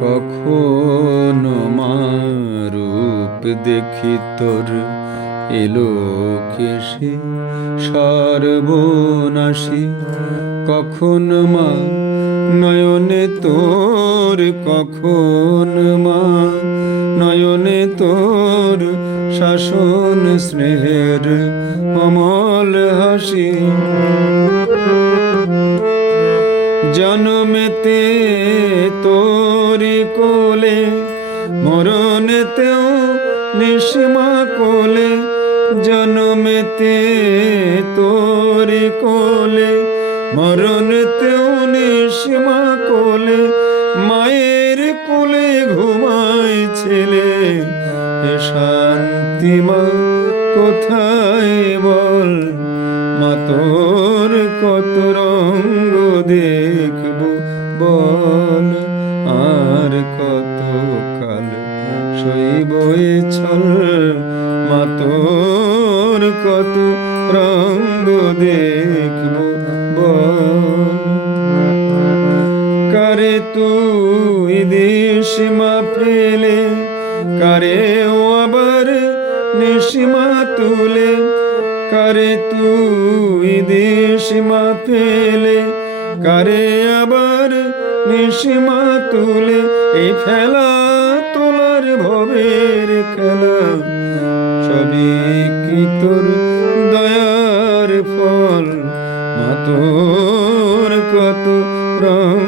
কখনো মা রূপ দেখি তোর এলো কেশে সর্বনাশী। কখন মা নয়নে তোর, কখন মা নয়নে তোর শাসন স্নেহের অমল হাসি। জন্মেতে তোরি কোলে, মরণেতেও নিঃসীমা কোলে। জন্মেতে তোরি কোলে, মরণেতেও নিঃসীমা কোলে। মায়ের কোলে ঘুমায় ছেলে, এ শান্তি মা কোথায় বল? মা তোর কত রঙ্গ দেখব বল, আর কত কাল সইব এ ছল। মা তোর কত রঙ্গ দেখব বল। কারে তুই দিস মা ফেলে, কারে ও আবার নিঃসীমা তুলে। কারে তুই দিস মা ফেলে, কারে আবার নিঃসীমা তুলে। এই ফেলা তোলার ভবের খেলা, সবই কি তোর দয়ার ফল? মা তোর কত রঙ